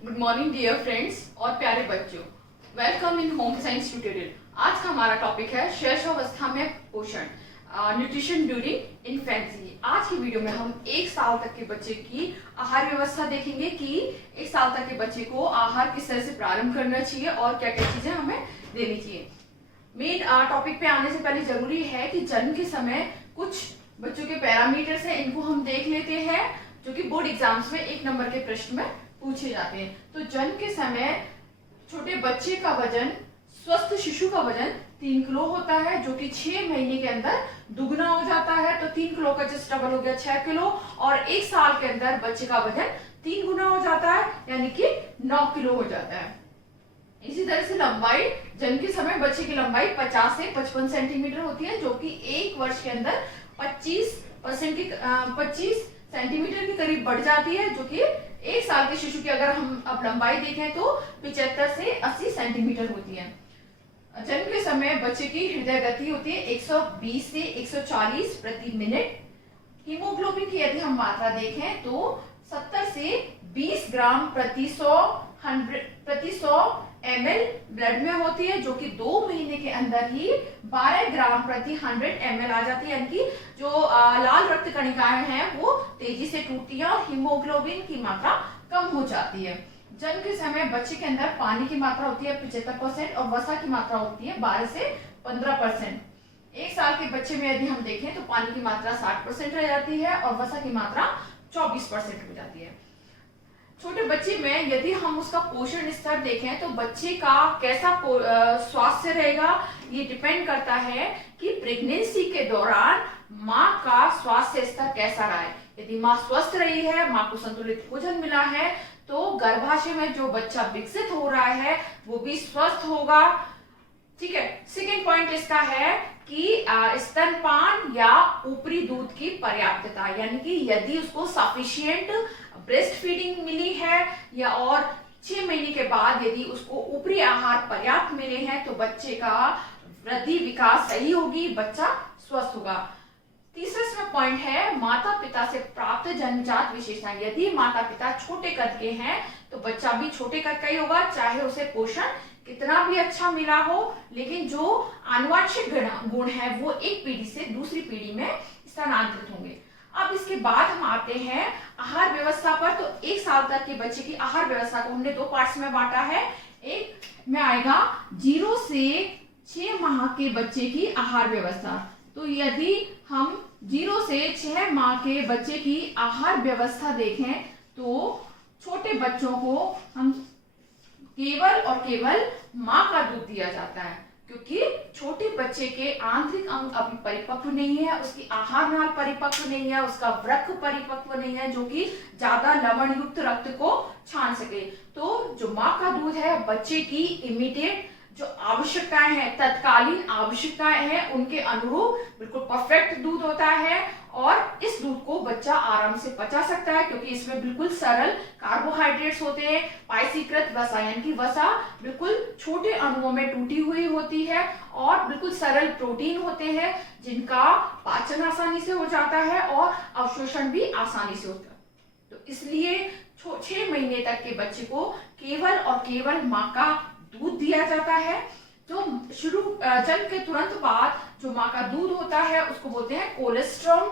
Good morning dear friends और प्यारे बच्चों, welcome in home science tutorial. आज का हमारा टॉपिक है शैशवावस्था में पोषण, न्यूट्रिशन ड्यूरिंग इन्फेंसी। आज की वीडियो में हम 1 साल तक के बच्चे की आहार व्यवस्था देखेंगे कि 1 साल तक के बच्चे को आहार किस तरह से प्रारंभ करना चाहिए और क्या क्या चीजें हमें देनी चाहिए। मेन टॉपिक पे आने से पहले जरूरी है कि जन्म के समय कुछ बच्चों के पैरामीटर्स हैं, इनको हम देख लेते हैं, जो कि बोर्ड एग्जाम्स में 1 नंबर के प्रश्न में पूछे जाते हैं। तो जन्म के समय छोटे बच्चे का वजन, स्वस्थ शिशु का वजन 3 किलो होता है, जो कि 6 महीने के अंदर दुगना हो जाता है। तो 3 किलो का जस्ट डबल हो गया 6 किलो, और 1 साल के अंदर बच्चे का वजन 3 गुना हो जाता है, यानी कि 9 किलो हो जाता है। इसी तरह से लंबाई, जन्म के समय बच्चे की लंबाई 50 से 55 सेंटीमीटर होती है, जो कि 1 वर्ष के अंदर 25 सेंटीमीटर के करीब बढ़ जाती है, जो कि 1 साल के शिशु की अगर हम अब लंबाई देखें तो 75 से 80 सेंटीमीटर होती है। जन्म के समय बच्चे की हृदय गति होती है 120 से 140 प्रति मिनट। हीमोग्लोबिन की यदि हम मात्रा देखें तो 70 से 20 ग्राम प्रति 100 ml ब्लड में होती है, जो कि 2 महीने के अंदर ही 12 ग्राम प्रति 100 ml आ जाती है, यानी कि जो लाल रक्त कणिकाएं हैं वो तेजी से टूटती है और हीमोग्लोबिन की मात्रा कम हो जाती है। जन्म के समय बच्चे के अंदर पानी की मात्रा होती है 75% और वसा की मात्रा होती है 12 से 15%। 1 साल के बच्चे में यदि हम देखें तो पानी की मात्रा 60% रह जाती है और वसा की मात्रा 24% हो जाती है। छोटे बच्चे में यदि हम उसका पोषण स्तर देखें तो बच्चे का कैसा स्वास्थ्य रहेगा, ये डिपेंड करता है कि प्रेगनेंसी के दौरान माँ का स्वास्थ्य स्तर कैसा रहा है। यदि माँ स्वस्थ रही है, माँ को संतुलित भोजन मिला है, तो गर्भाशय में जो बच्चा विकसित हो रहा है वो भी स्वस्थ होगा। ठीक है। सेकेंड पॉइंट इसका है कि स्तनपान या ऊपरी दूध की पर्याप्तता, यानी कि यदि उसको सफिशिएंट ब्रेस्ट फीडिंग मिली है या और 6 महीने के बाद यदि उसको ऊपरी आहार पर्याप्त मिले हैं तो बच्चे का वृद्धि विकास सही होगी, बच्चा स्वस्थ होगा। तीसरा इसमें पॉइंट है माता पिता से प्राप्त जन्मजात विशेषताएं। यदि माता पिता छोटे कद के हैं तो बच्चा भी छोटे कद का ही होगा, चाहे उसे पोषण कितना भी अच्छा मिला हो, लेकिन जो आनुवंशिक गुण है वो एक पीढ़ी से दूसरी पीढ़ी में स्थानांतरित होंगे। अब इसके बाद हम आते हैं आहार व्यवस्था पर। तो 1 साल तक के बच्चे की आहार व्यवस्था को हमने 2 पार्ट्स में बांटा है। एक में आएगा 0 से 6 माह के बच्चे की आहार व्यवस्था। तो यदि हम 0 से 6 माह के बच्चे की आहार व्यवस्था देखें तो छोटे बच्चों को हम केवल और केवल माँ का दूध दिया जाता है, क्योंकि छोटे बच्चे के आंतरिक अंग अभी परिपक्व नहीं है, उसकी आहार नाल परिपक्व नहीं है, उसका वृक्क परिपक्व नहीं है, जो कि ज्यादा लवण युक्त रक्त को छान सके। तो जो माँ का दूध है बच्चे की इमीडिएट जो आवश्यकताएं हैं, तत्कालीन आवश्यकताएं हैं, उनके अनुरूप बिल्कुल परफेक्ट दूध होता है और इस दूध को बच्चा आराम से पचा सकता है, क्योंकि इसमें बिल्कुल सरल कार्बोहाइड्रेट्स होते हैं। पाइसीकृत वसा, यानी कि वसा बिल्कुल छोटे अणुओं में टूटी हुई होती है और बिल्कुल सरल प्रोटीन होते हैं, जिनका पाचन आसानी से हो जाता है और अवशोषण भी आसानी से होता है। तो इसलिए 6 महीने तक के बच्चे को केवल और केवल माँ का दूध दिया जाता है। जो जन्म के तुरंत बाद जो माँ का दूध होता है उसको बोलते हैं कोलेस्ट्रॉम।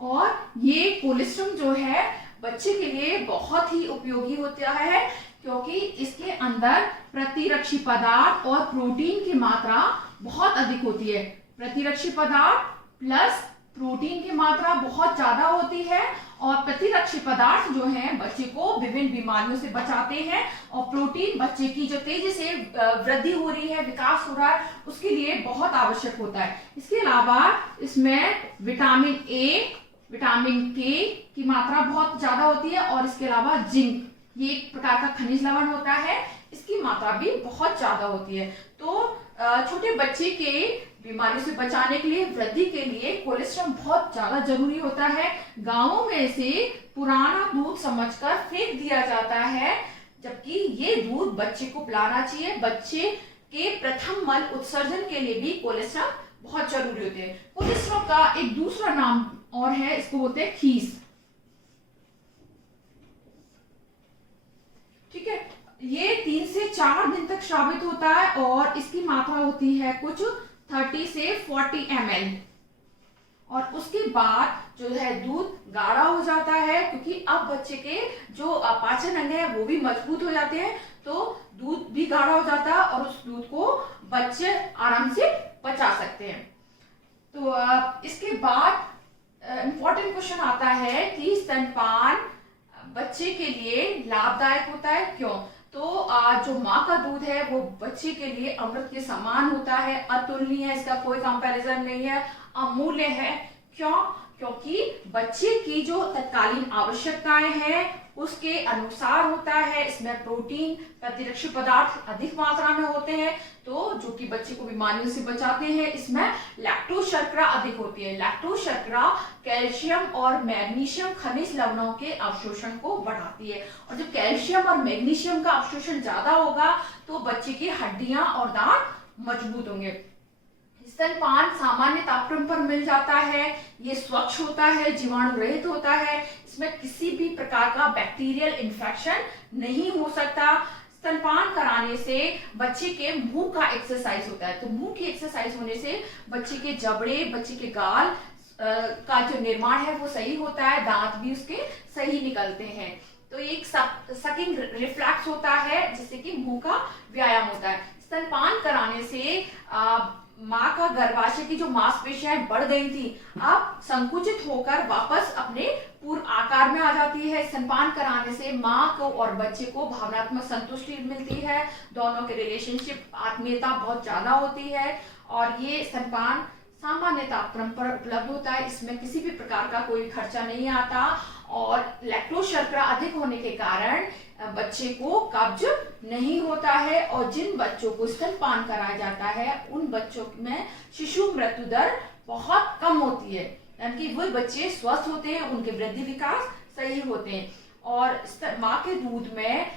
और ये कोलेस्ट्रॉम जो है बच्चे के लिए बहुत ही उपयोगी होता है, क्योंकि इसके अंदर प्रतिरक्षी पदार्थ और प्रोटीन की मात्रा बहुत अधिक होती है। प्रतिरक्षी पदार्थ प्लस प्रोटीन की मात्रा बहुत ज्यादा होती है, और प्रतिरक्षी पदार्थ जो हैं बच्चे को विभिन्न बीमारियों से बचाते हैं, और प्रोटीन बच्चे की जो तेजी से वृद्धि हो रही है, विकास हो रहा है, उसके लिए बहुत आवश्यक होता है। इसके अलावा इसमें विटामिन ए, विटामिन के की मात्रा बहुत ज्यादा होती है, और इसके अलावा जिंक, ये एक प्रकार का खनिज लवण होता है, इसकी मात्रा भी बहुत ज्यादा होती है। तो छोटे बच्चे के बीमारियों से बचाने के लिए, वृद्धि के लिए कोलेस्ट्रॉल बहुत ज्यादा जरूरी होता है। गांवों में से पुराना दूध समझकर फेंक दिया जाता है, जबकि ये दूध बच्चे को पिलाना चाहिए। बच्चे के प्रथम मल उत्सर्जन के लिए भी कोलेस्ट्रॉल बहुत जरूरी होते हैं। कोलेस्ट्रॉल का एक दूसरा नाम और है, इसको बोलते हैं खीस। ठीक है, ये 3 से 4 दिन तक श्रावित होता है और इसकी मात्रा होती है कुछ 30 से 40 ml। और उसके बाद जो है दूध गाढ़ा हो जाता है, क्योंकि अब बच्चे के जो पाचन अंग है वो भी मजबूत हो जाते हैं, तो दूध भी गाढ़ा हो जाता है और उस दूध को बच्चे आराम से पचा सकते हैं। तो इसके बाद इम्पोर्टेंट क्वेश्चन आता है कि स्तनपान बच्चे के लिए लाभदायक होता है, क्यों? तो जो माँ का दूध है वो बच्चे के लिए अमृत के समान होता है, अतुलनीय है, इसका कोई कंपैरिजन नहीं है, अमूल्य है। क्यों? क्योंकि बच्चे की जो तत्कालीन आवश्यकताएं हैं उसके अनुसार होता है। इसमें प्रोटीन, प्रतिरक्षी पदार्थ अधिक मात्रा में होते हैं, तो जो कि बच्चे को बीमारियों से बचाते हैं। इसमें लैक्टोज शर्करा अधिक होती है। लैक्टोज शर्करा कैल्शियम और मैग्नीशियम खनिज लवणों के अवशोषण को बढ़ाती है, और जब कैल्शियम और मैग्नीशियम का अवशोषण ज्यादा होगा तो बच्चे की हड्डियां और दांत मजबूत होंगे। स्तनपान सामान्य तापक्रम पर मिल जाता है, ये स्वच्छ होता है, जीवाणु रहित होता है, इसमें किसी भी प्रकार का बैक्टीरियल इन्फेक्शन नहीं हो सकता। स्तनपान कराने से बच्चे के मुंह का एक्सरसाइज होता है, तो मुंह की एक्सरसाइज होने से बच्चे के जबड़े, बच्चे के गाल का जो निर्माण है वो सही होता है, दांत भी उसके सही निकलते हैं। तो एक सकिंग रिफ्लेक्स होता है जिससे कि मुंह का व्यायाम होता है। स्तनपान कराने से माँ का गर्भाशय की जो मांसपेशियां बढ़ गई थी अब संकुचित होकर वापस अपने पूर्व आकार में आ जाती है। स्तनपान कराने से माँ को और बच्चे को भावनात्मक संतुष्टि मिलती है, दोनों के रिलेशनशिप, आत्मीयता बहुत ज्यादा होती है, और ये स्तनपान सामान्य तापक्रम पर उपलब्ध होता है, इसमें किसी भी प्रकार का कोई खर्चा नहीं आता, और लैक्टोज शर्करा अधिक होने के कारण बच्चे को कब्ज नहीं होता है। और जिन बच्चों को स्तनपान कराया जाता है उन बच्चों में शिशु मृत्यु दर बहुत कम होती है, यानी कि वो बच्चे स्वस्थ होते हैं, उनके वृद्धि विकास सही होते हैं। और माँ के दूध में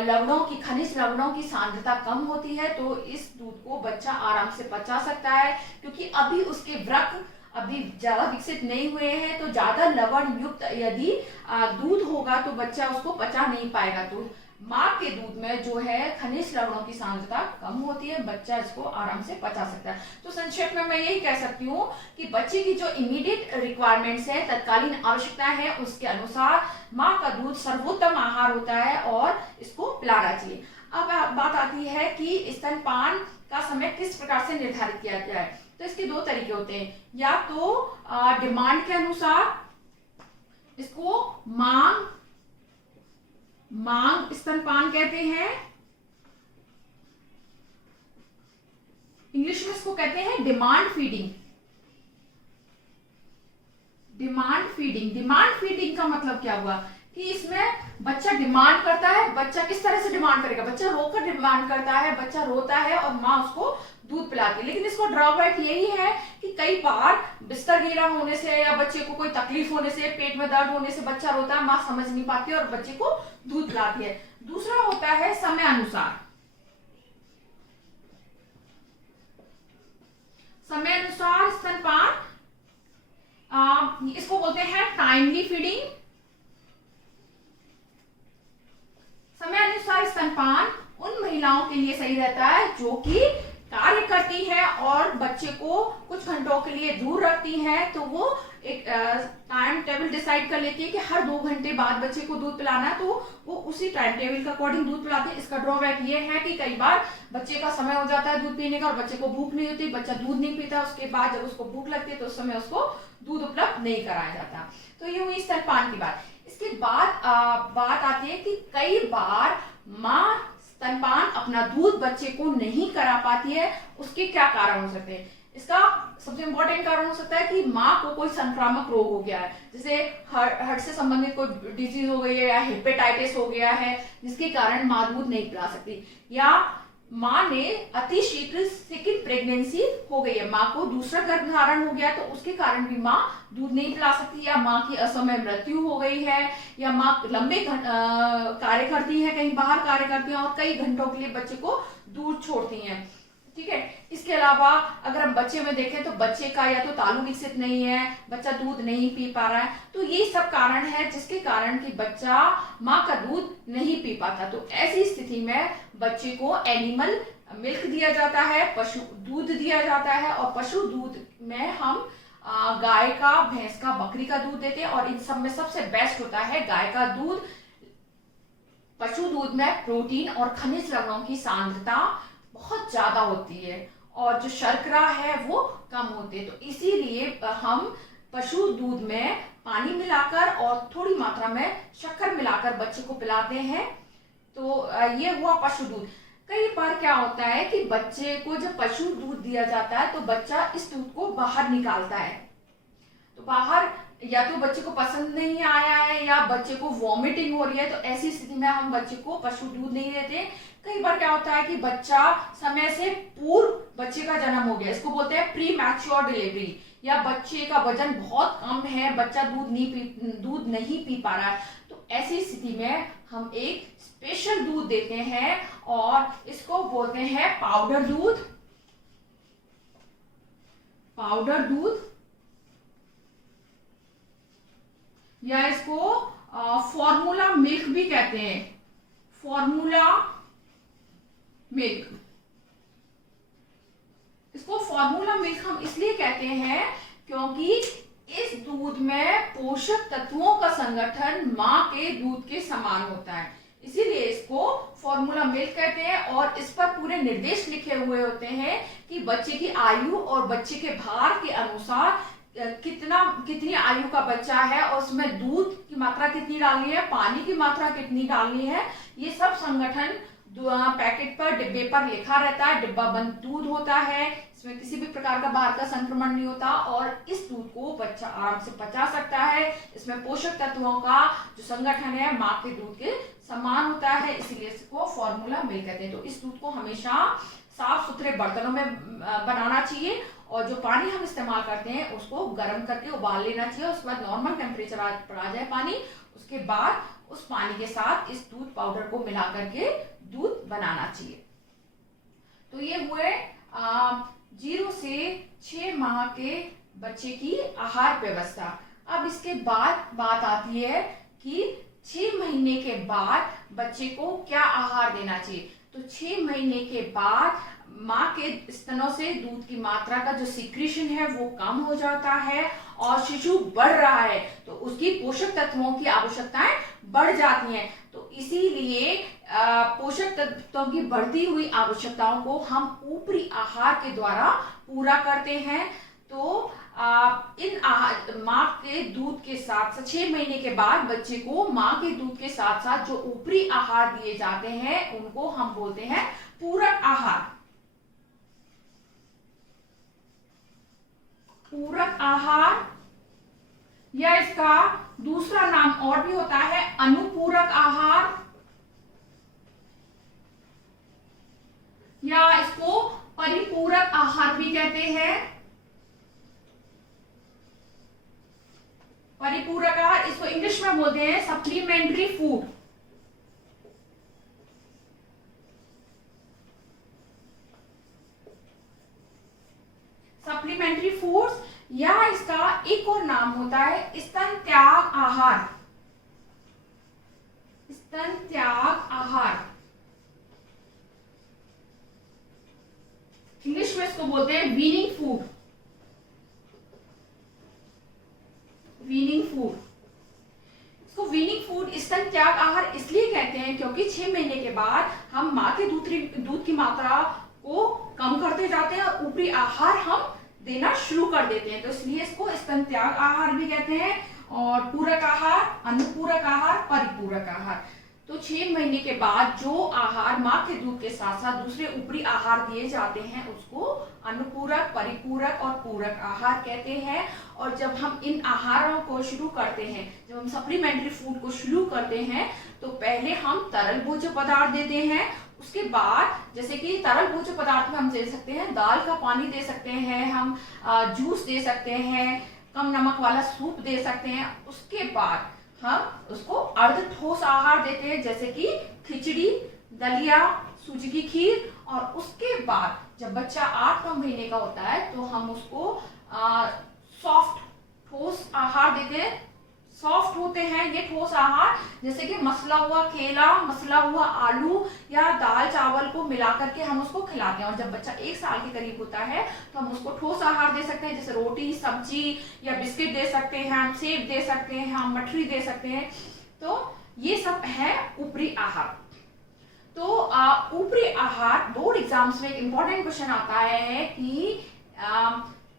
लवणों की, खनिज लवणों की सांद्रता कम होती है, तो इस दूध को बच्चा आराम से पचा सकता है, क्योंकि अभी उसके वृक्क अभी ज्यादा विकसित नहीं हुए हैं, तो ज्यादा लवण युक्त यदि दूध होगा तो बच्चा उसको पचा नहीं पाएगा। तो माँ के दूध में जो है खनिज लवणों की सांद्रता कम होती है, बच्चा इसको आराम से पचा सकता है। तो संक्षेप में मैं यही कह सकती हूँ कि बच्चे की जो इमीडिएट रिक्वायरमेंट्स है, तत्कालीन आवश्यकताएं हैं, उसके अनुसार माँ का दूध सर्वोत्तम आहार होता है और इसको पिलाना चाहिए। अब बात आती है कि स्तनपान का समय किस प्रकार से निर्धारित किया जाए। तो इसके 2 तरीके होते हैं, या तो डिमांड के अनुसार, इसको मांग स्तनपान कहते हैं, इंग्लिश में इसको कहते हैं डिमांड फीडिंग। डिमांड फीडिंग का मतलब क्या हुआ कि इसमें बच्चा डिमांड करता है। बच्चा किस तरह से डिमांड करेगा? बच्चा रोकर डिमांड करता है, बच्चा रोता है और माँ उसको दूध पिलाती है। लेकिन इसको ड्रॉबैक यही है कि कई बार बिस्तर गीला होने से या बच्चे को कोई तकलीफ होने से, पेट में दर्द होने से बच्चा रोता है, माँ समझ नहीं पाती और बच्चे को दूध पिलाती है। दूसरा होता है समय अनुसार। समय अनुसार स्तनपान, इसको बोलते हैं टाइमली फीडिंग। समय अनुसार स्तनपान उन महिलाओं के लिए सही रहता है जो कि कार्य करती है और बच्चे को कुछ घंटों के लिए दूर रखती है, तो वो एक टाइम टेबल डिसाइड कर लेती है कि हर 2 घंटे बाद बच्चे को दूध पिलाना है, तो वो उसी टाइम टेबल के अकॉर्डिंग दूध पिलाते हैं। इसका ड्रॉबैक ये है कि कई बार बच्चे का समय हो जाता है दूध पीने का और बच्चे को भूख नहीं होती, बच्चा दूध नहीं पीता, उसके बाद जब उसको भूख लगती है तो उस समय उसको दूध उपलब्ध नहीं कराया जाता। तो ये हुई स्तनपान की बात। इसके बाद बात आती है कि कई बार माँ स्तनपान अपना दूध बच्चे को नहीं करा पाती है, उसके क्या कारण हो सकते हैं? इसका सबसे इंपॉर्टेंट कारण हो सकता है कि माँ को कोई संक्रामक रोग हो गया है, जैसे हार्ट से संबंधित कोई डिजीज हो गई है या हेपेटाइटिस हो गया है, जिसके कारण माँ दूध नहीं पिला सकती, या माँ ने अति शीघ्र सेकंड प्रेगनेंसी हो गई है, माँ को दूसरा गर्भधारण हो गया तो उसके कारण भी माँ दूध नहीं पिला सकती, या माँ की असमय मृत्यु हो गई है, या माँ लंबे कार्य करती है, कहीं बाहर कार्य करती है और कई घंटों के लिए बच्चे को दूध छोड़ती हैं। ठीक है। इसके अलावा अगर हम बच्चे में देखें तो बच्चे का या तो तालु विकसित नहीं है, बच्चा दूध नहीं पी पा रहा है, तो ये सब कारण है जिसके कारण कि बच्चा माँ का दूध नहीं पी पाता। तो ऐसी स्थिति में बच्चे को एनिमल मिल्क दिया जाता है, पशु दूध दिया जाता है, और पशु दूध में हम गाय का, भैंस का, बकरी का दूध देते हैं। और इन सब में सबसे बेस्ट होता है गाय का दूध। पशु दूध में प्रोटीन और खनिज लवणों की सांद्रता बहुत ज्यादा होती है और जो शर्करा है वो कम होती है। तो इसीलिए हम पशु दूध में पानी मिलाकर और थोड़ी मात्रा में शक्कर मिलाकर बच्चे को पिलाते हैं। तो ये हुआ पशु दूध। कई बार क्या होता है कि बच्चे को जब पशु दूध दिया जाता है तो बच्चा इस दूध को बाहर निकालता है। तो बाहर या तो बच्चे को पसंद नहीं आया है या बच्चे को वॉमिटिंग हो रही है, तो ऐसी स्थिति में हम बच्चे को पशु दूध नहीं देते। कई बार क्या होता है कि बच्चा समय से पूर्व बच्चे का जन्म हो गया, इसको बोलते हैं प्री मैच्योर डिलीवरी, या बच्चे का वजन बहुत कम है, बच्चा दूध नहीं पी पा रहा है, तो ऐसी स्थिति में हम एक स्पेशल दूध देते हैं और इसको बोलते हैं पाउडर दूध। पाउडर दूध या इसको फॉर्मूला मिल्क भी कहते हैं। फॉर्मूला मिल्क, इसको फॉर्मूला मिल्क हम इसलिए कहते हैं क्योंकि इस दूध में पोषक तत्वों का संगठन मां के दूध के समान होता है, इसीलिए इसको फॉर्मूला मिल्क कहते हैं। और इस पर पूरे निर्देश लिखे हुए होते हैं कि बच्चे की आयु और बच्चे के भार के अनुसार कितनी आयु का बच्चा है और उसमें दूध की मात्रा कितनी डालनी है, पानी की मात्रा कितनी डालनी है, ये सब संगठन पैकेट पर, डिब्बे पर लिखा रहता है। डिब्बा बंद दूध होता है, इसमें किसी भी प्रकार का बाहर का संक्रमण नहीं होता और इस दूध को बच्चा आराम से पचा सकता है। इसमें पोषक तत्वों का जो संगठन है माँ के दूध के समान होता है, इसीलिए इसको फॉर्मूला मिल्क कहते हैं। तो इस दूध को हमेशा साफ सुथरे बर्तनों में बनाना चाहिए और जो पानी हम इस्तेमाल करते हैं उसको गर्म करके उबाल लेना चाहिए। उसके बाद नॉर्मल टेम्परेचर पर आ जाए पानी, उसके बाद उस पानी के साथ इस दूध पाउडर को मिला करके दूध बनाना चाहिए। तो ये हुए 0 से 6 माह के बच्चे की आहार व्यवस्था। अब इसके बाद बात आती है कि 6 महीने के बाद बच्चे को क्या आहार देना चाहिए। तो 6 महीने के बाद माँ के स्तनों से दूध की मात्रा का जो सिक्रीशन है वो कम हो जाता है और शिशु बढ़ रहा है तो उसकी पोषक तत्वों की आवश्यकताएं बढ़ जाती हैं। तो इसीलिए पोषक तत्वों की बढ़ती हुई आवश्यकताओं को हम ऊपरी आहार के द्वारा पूरा करते हैं। तो इन माँ के दूध के साथ 6 महीने के बाद बच्चे को माँ के दूध के साथ साथ जो ऊपरी आहार दिए जाते हैं उनको हम बोलते हैं पूरक आहार। पूरक आहार या इसका दूसरा नाम और भी होता है अनुपूरक आहार, या इसको परिपूरक आहार भी कहते हैं। परिपूरक आहार, इसको इंग्लिश में बोलते हैं सप्लीमेंट्री फूड। सप्लीमेंट्री फूड्स, या इसका एक और नाम होता है स्तन त्याग आहार। स्तन त्याग आहार, इंग्लिश में इसको बोलते हैं वीनिंग फूड। वीनिंग फूड, इसको वीनिंग फूड, स्तन त्याग आहार इसलिए कहते हैं क्योंकि 6 महीने के बाद हम माँ के दूध की मात्रा को कम करते जाते हैं और ऊपरी आहार हम देना शुरू कर देते हैं। तो इसलिए इसको स्तन त्याग आहार भी कहते हैं। और पूरक आहार, अनुपूरक आहार, परिपूरक आहार। तो 6 महीने के बाद जो आहार माँ के दूध के साथ साथ दूसरे ऊपरी आहार दिए जाते हैं उसको अनुपूरक, परिपूरक और पूरक आहार कहते हैं। और जब हम इन आहारों को शुरू करते हैं, जब हम सप्लीमेंट्री फूड को शुरू करते हैं तो पहले हम तरल भोज्य पदार्थ देते हैं। उसके बाद जैसे कि तरल भोज्य पदार्थ में हम दे सकते हैं दाल का पानी दे सकते हैं, हम जूस दे सकते हैं, कम नमक वाला सूप दे सकते हैं। उसके बाद हम उसको अर्ध ठोस आहार देते हैं जैसे कि खिचड़ी, दलिया, सूजी की खीर और उसके बाद जब बच्चा 8-9 महीने का होता है तो हम उसको सॉफ्ट ठोस आहार देते हैं। सॉफ्ट होते हैं ये ठोस आहार, जैसे कि मसला हुआ केला, मसला हुआ आलू या दाल चावल को मिला करके हम उसको खिलाते हैं। और जब बच्चा 1 साल के करीब होता है तो हम उसको ठोस आहार दे सकते हैं, जैसे रोटी, सब्जी या बिस्किट दे सकते हैं, हम सेब दे सकते हैं, हम मठरी दे सकते हैं। तो ये सब है ऊपरी आहार। तो ऊपरी आहार बोर्ड एग्जाम्स में एक इंपॉर्टेंट क्वेश्चन आता है कि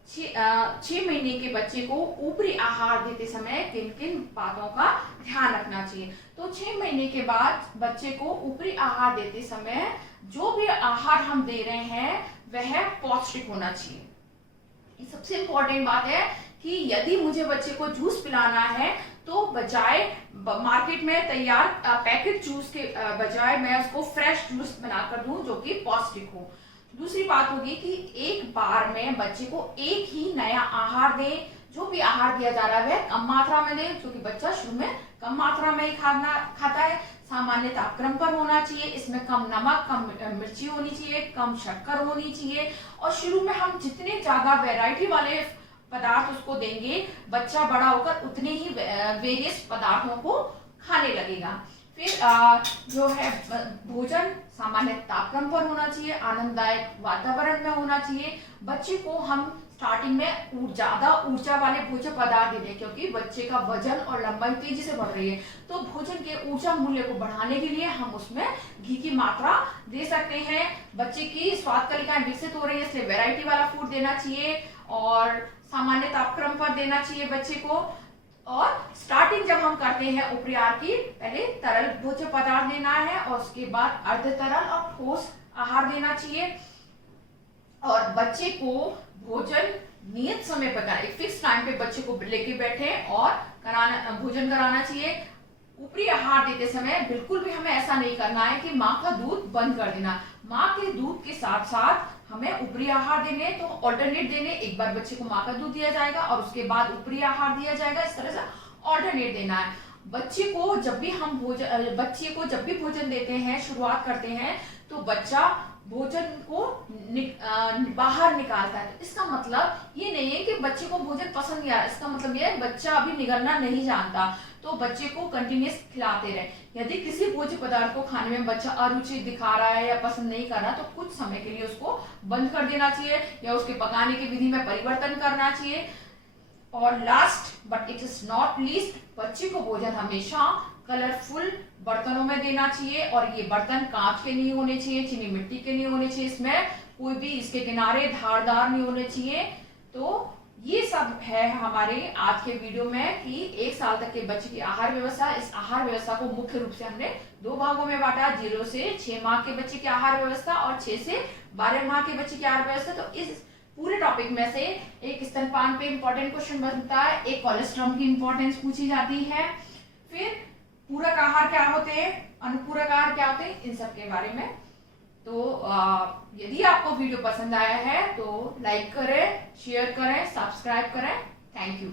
6 महीने के बच्चे को ऊपरी आहार देते समय किन किन बातों का ध्यान रखना चाहिए। तो 6 महीने के बाद बच्चे को ऊपरी आहार देते समय जो भी आहार हम दे रहे हैं वह पौष्टिक होना चाहिए। ये सबसे इंपॉर्टेंट बात है कि यदि मुझे बच्चे को जूस पिलाना है तो बजाय मार्केट में तैयार पैकेट जूस के बजाय मैं उसको फ्रेश जूस बनाकर दूं जो कि पौष्टिक हो। दूसरी बात होगी कि एक बार में बच्चे को एक ही नया आहार दें। जो भी आहार दिया जा रहा है वह कम मात्रा में दें, क्योंकि बच्चा शुरू में कम मात्रा में ही खाता है। सामान्य तापक्रम पर होना चाहिए, इसमें कम नमक, कम मिर्ची होनी चाहिए, कम शक्कर होनी चाहिए। और शुरू में हम जितने ज्यादा वैरायटी वाले पदार्थ उसको देंगे, बच्चा बड़ा होकर उतने ही वेरियस पदार्थों को खाने लगेगा। फिर जो है भोजन सामान्य तापक्रम पर होना चाहिए, आनंददायक वातावरण में होना चाहिए। बच्चे को हम स्टार्टिंग में ज्यादा ऊर्जा वाले भोज्य पदार्थ देते हैं, क्योंकि बच्चे का वजन और लंबाई तेजी से बढ़ रही है। तो भोजन के ऊर्जा मूल्य को बढ़ाने के लिए हम उसमें घी की मात्रा दे सकते हैं। बच्चे की स्वाद कलिकाएं विकसित हो रही है, इसलिए वैरायटी वाला फूड देना चाहिए और सामान्य तापक्रम पर देना चाहिए बच्चे को। और स्टार्टिंग जब हम करते हैं ऊपरी आहार की, पहले तरल भोज्य पदार्थ देना है और उसके बाद अर्ध तरल और ठोस आहार देना चाहिए। और बच्चे को भोजन नियत समय पर कराएं, एक फिक्स टाइम पे बच्चे को लेके बैठे और भोजन कराना चाहिए। ऊपरी आहार देते समय बिल्कुल भी हमें ऐसा नहीं करना है कि माँ का दूध बंद कर देना। माँ के दूध के साथ साथ हमें ऊपरी आहार देने, तो ऑल्टरनेट देने, एक बार बच्चे को माँ का दूध दिया जाएगा और उसके बाद ऊपरी आहार दिया जाएगा। इस तरह से ऑल्टरनेट देना है। बच्चे को जब भी भोजन देते हैं, शुरुआत करते हैं, तो बच्चा भोजन को बाहर निकालता है। तो इसका मतलब ये नहीं है कि बच्चे को भोजन पसंद नहीं आ रहा, इसका मतलब ये है बच्चा अभी निगलना नहीं जानता। तो बच्चे को कंटिन्यूस खिलाते रहे। यदि किसी भोज्य पदार्थ को खाने में बच्चा अरुचि दिखा रहा है या पसंद नहीं कर रहा, तो कुछ समय के लिए उसको बंद कर देना चाहिए या उसके पकाने की विधि में परिवर्तन करना चाहिए। और last but it is not least, बच्चे को भोजन हमेशा कलरफुल बर्तनों में देना चाहिए। और ये बर्तन कांच के नहीं होने चाहिए, चीनी मिट्टी के नहीं होने चाहिए, इसमें कोई भी इसके किनारे धारदार नहीं होने चाहिए। तो ये सब है हमारे आज के वीडियो में कि 1 साल तक के बच्चे की आहार व्यवस्था। इस आहार व्यवस्था को मुख्य रूप से हमने 2 भागों में बांटा, 0 से 6 माह के बच्चे की आहार व्यवस्था और 6 से 12 माह के बच्चे की आहार व्यवस्था। तो इस पूरे टॉपिक में से एक स्तनपान पे इंपॉर्टेंट क्वेश्चन बनता है, एक कोलेस्ट्रॉल की इंपॉर्टेंस पूछी जाती है, फिर पूरक आहार क्या होते हैं, अनुपूरक आहार क्या होते हैं, इन सब के बारे में। तो यदि आपको वीडियो पसंद आया है तो लाइक करें, शेयर करें, सब्सक्राइब करें। Thank you.